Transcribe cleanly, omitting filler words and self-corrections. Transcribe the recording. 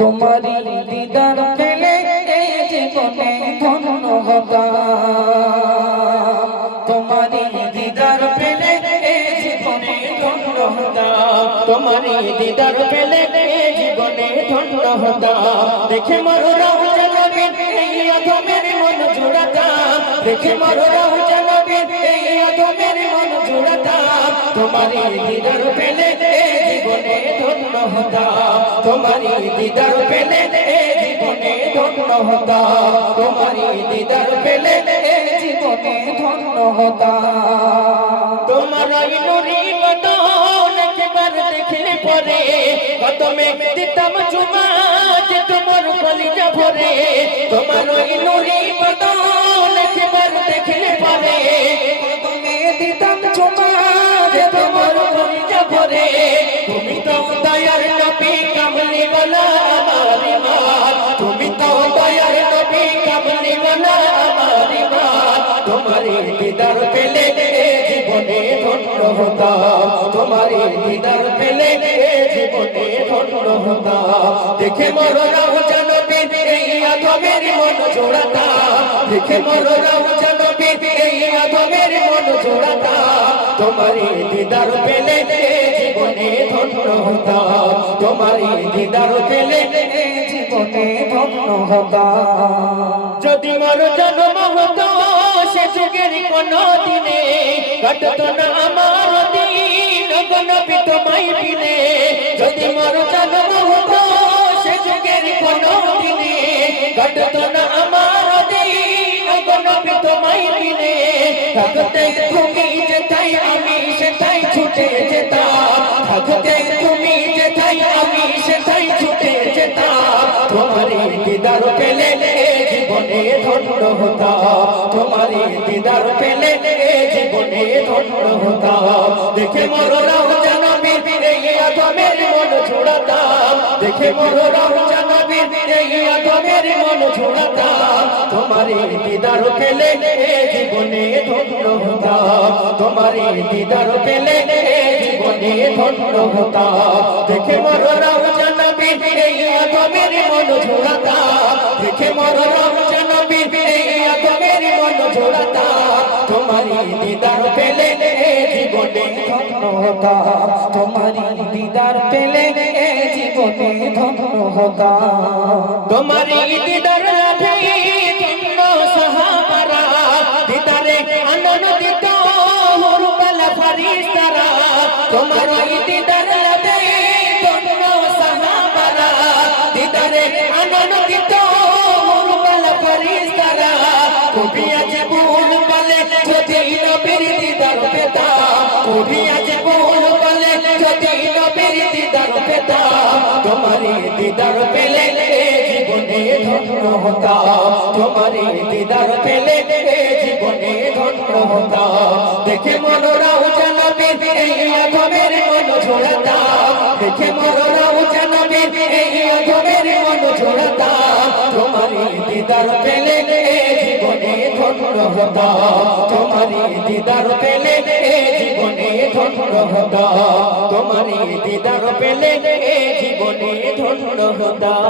তোমারি দিদার পেলে এই জীবনে ধন্য হতাম, তোমারি দিদার পেলে এই জীবনে ধন্য হতাম, তোমারি দিদার পেলে এই জীবনে ধন্য হতাম। দেখে মরো রওজা নবীর এই আদমের মন জুড়াতাম, দেখে মরো রওজা নবীর এই আদমের মন জুড়াতাম। তোমারি দিদার পেলে এই জীবনে ধন্য হতাম, তোমারি দিদার পেলে এই জীবনে ধন্য হতাম, তোমারি দিদার পেলে এই জীবনে ধন্য হতাম। তোমার ওই নুরি বদন একবার দেখলে পরে কদমে দিতাম চুমা যে তোমার কলিজা ভরে। তোমার ওই নুরি বদন একবার দেখলে পরে কদমে দিতাম চুমা যে তোমার কলিজা ভরে। তুমি তো দয়ার নবী কামলি বলা আমার ইমান, তুমি তো দয়ার নবী কামলি বলা আমার ইমান। তোমারি দিদার পেলে জীবনে ধন্য হতাম, তোমারি দিদার পেলে জীবনে ধন্য হতাম। দেখে মরো রওজা নবীর এই আদমের মন জোড়াতাম, দেখে মরো রওজা নবীর এই আদমের মন জোড়াতাম। তোমারি দিদার পেলে জীবনে ধন্য হতাম, তোমারি দিদার পেলে জীবনে ধন্য হতাম। যদি মর জন্ম হতো সে যুগের কোন দিনে কাটতো না আমার দিন গনবি তোমায় বিনে। যদি মর জন্ম হতো সে যুগের কোন দিনে কাটতো না আমার দিন গনবি তোমায় বিনে। থাকতে তুমি যেথায় আমি সেটাই ছুটে যেতাম, থাকতে তুমি যেথায় আমি সেটাই ছুটে যেতাম। তোমারি দিদার পেলে জীবনে ধন্য হতাম, তোমারি দিদার পেলে জীবনে ধন্য হতাম। দেখে মরো রওজা নবীর এই আদমের মন জোড়াতাম, দেখে মরো রওজা নবীর এই আদমের মন জোড়াতাম। তোমারি দিদার পেলে জীবনে ধন্য হতাম, তোমারি দিদার পেলে জীবনে ধন্য হতাম। দেখে মরো রওজা নবীর এই আদমের মন জোড়াতাম, দেখে মরো রওজা নবীর এই আদমের মন জোড়াতাম। তোমারি দিদার পেলে জীবনে ধন্য হতাম, তোমারি দিদার পেলে জীবনে ধন্য হতাম। তোমারি দিদার লাভে ধন্য সাহাবারা, দিদারে আনন্দিত হুরবালা ফারিস্তারা। তোমারি দিদার লাভে ধন্য সাহাবারা, দিদারে আনন্দিত হুরবালা ফারিস্তারা। কবি আছে ভুল বলে যদি নবীর দিদার পেতাম, কবি আছে ভুল বলে যদি নবীর দিদার পেতাম। তোমারি দিদার পেলে জীবনে ধন্য হতাম, তোমারি দিদার পেলে জীবনে ধন্য হতাম। দেখে মরো রওজা নবীর এই আদমের মন জোড়াতাম, দেখে মরো রওজা নবীর এই আদমের মন জোড়াতাম। তোমারি দিদার পেলে জীবনে ধন্য হতাম, তোমারি দিদার পেলে জীবনে ধন্য হতাম, তোমারি দিদার পেলে জীবনে ধন্য হতাম।